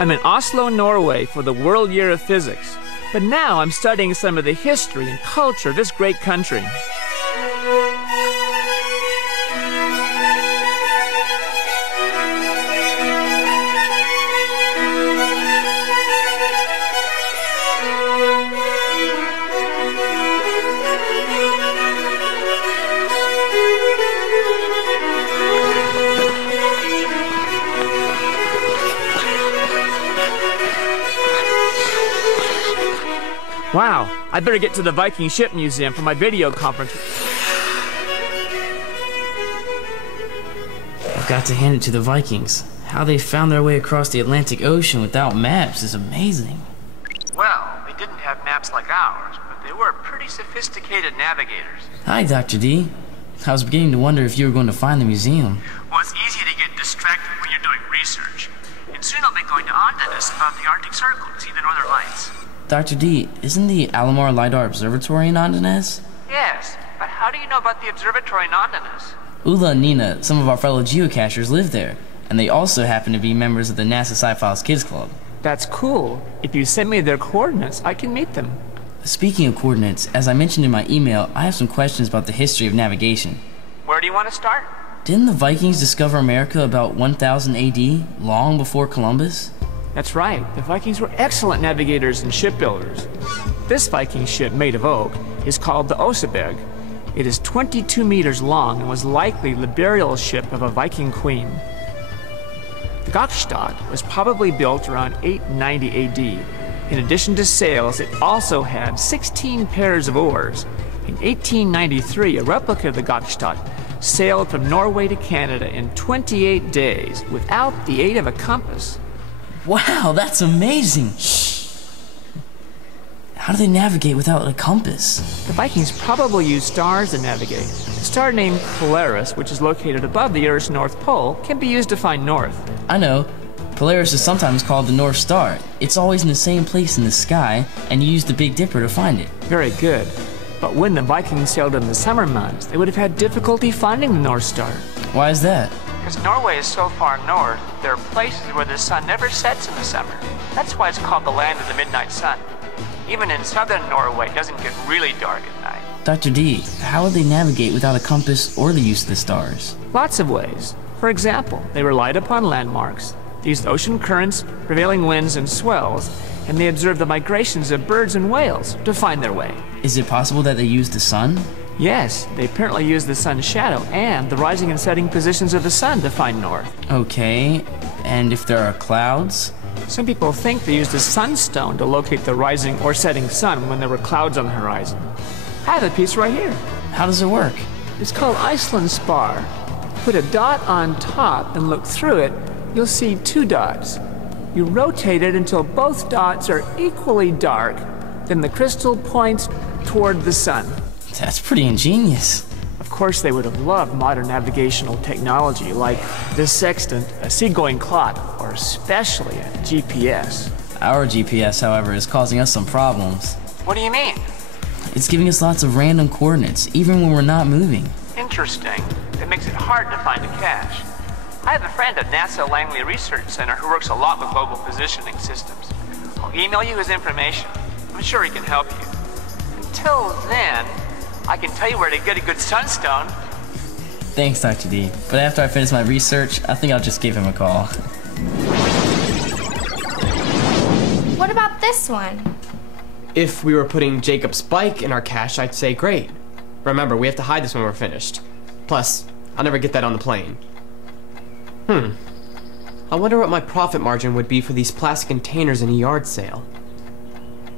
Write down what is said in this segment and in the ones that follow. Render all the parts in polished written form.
I'm in Oslo, Norway for the World Year of Physics, but now I'm studying some of the history and culture of this great country. Wow, I better get to the Viking ship museum for my video conference. I've got to hand it to the Vikings. How they found their way across the Atlantic Ocean without maps is amazing. Well, they didn't have maps like ours, but they were pretty sophisticated navigators. Hi, Dr. D. I was beginning to wonder if you were going to find the museum. Well, it's easy to get distracted when you're doing research. And soon I'll be going to Andenes about the Arctic Circle to see the Northern Lights. Dr. D, isn't the Alomar LiDAR Observatory in Andenes? Yes, but how do you know about the observatory in Andenes? Ula and Nina, some of our fellow geocachers, live there, and they also happen to be members of the NASA Sci-Files Kids Club. That's cool. If you send me their coordinates, I can meet them. Speaking of coordinates, as I mentioned in my email, I have some questions about the history of navigation. Where do you want to start? Didn't the Vikings discover America about 1000 AD, long before Columbus? That's right. The Vikings were excellent navigators and shipbuilders. This Viking ship, made of oak, is called the Oseberg. It is 22 meters long and was likely the burial ship of a Viking queen. The Gokstad was probably built around 890 AD. In addition to sails, it also had 16 pairs of oars. In 1893, a replica of the Gokstad sailed from Norway to Canada in 28 days without the aid of a compass. Wow, that's amazing! How do they navigate without a compass? The Vikings probably used stars to navigate. A star named Polaris, which is located above the Earth's North Pole, can be used to find north. I know. Polaris is sometimes called the North Star. It's always in the same place in the sky, and you use the Big Dipper to find it. Very good. But when the Vikings sailed in the summer months, they would have had difficulty finding the North Star. Why is that? Because Norway is so far north, there are places where the sun never sets in the summer. That's why it's called the land of the midnight sun. Even in southern Norway, it doesn't get really dark at night. Dr. D, how would they navigate without a compass or the use of the stars? Lots of ways. For example, they relied upon landmarks. They used ocean currents, prevailing winds, and swells, and they observed the migrations of birds and whales to find their way. Is it possible that they used the sun? Yes, they apparently used the sun's shadow and the rising and setting positions of the sun to find north. Okay, and if there are clouds? Some people think they used a sunstone to locate the rising or setting sun when there were clouds on the horizon. I have a piece right here. How does it work? It's called Iceland spar. Put a dot on top and look through it, you'll see two dots. You rotate it until both dots are equally dark, then the crystal points toward the sun. That's pretty ingenious. Of course, they would have loved modern navigational technology like the sextant, a seagoing clock, or especially a GPS. Our GPS, however, is causing us some problems. What do you mean? It's giving us lots of random coordinates, even when we're not moving. Interesting. It makes it hard to find a cache. I have a friend at NASA Langley Research Center who works a lot with global positioning systems. I'll email you his information. I'm sure he can help you. Until then, I can tell you where to get a good sunstone. Thanks, Dr. D. But after I finish my research, I think I'll just give him a call. What about this one? If we were putting Jacob's bike in our cache, I'd say great. Remember, we have to hide this when we're finished. Plus, I'll never get that on the plane. I wonder what my profit margin would be for these plastic containers in a yard sale.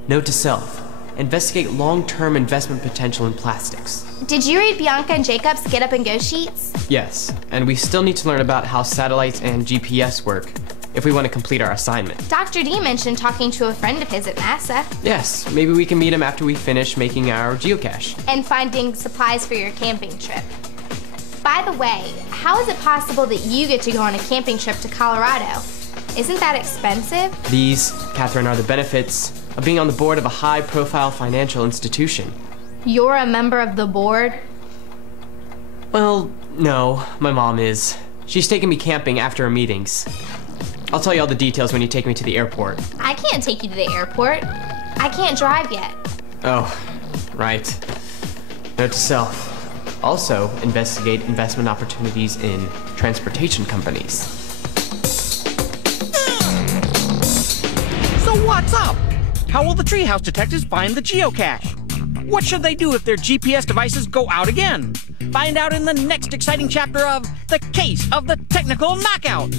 Note to self. Investigate long-term investment potential in plastics. Did you read Bianca and Jacob's Get Up and Go sheets? Yes, and we still need to learn about how satellites and GPS work if we want to complete our assignment. Dr. D mentioned talking to a friend of his at NASA. Yes, maybe we can meet him after we finish making our geocache. And finding supplies for your camping trip. By the way, how is it possible that you get to go on a camping trip to Colorado? Isn't that expensive? These, Catherine, are the benefits of being on the board of a high-profile financial institution. You're a member of the board? Well, no, my mom is. She's taking me camping after our meetings. I'll tell you all the details when you take me to the airport. I can't take you to the airport. I can't drive yet. Oh, right. Note to self. Also, investigate investment opportunities in transportation companies. So what's up? How will the treehouse detectives find the geocache? What should they do if their GPS devices go out again? Find out in the next exciting chapter of The Case of the Technical Knockout.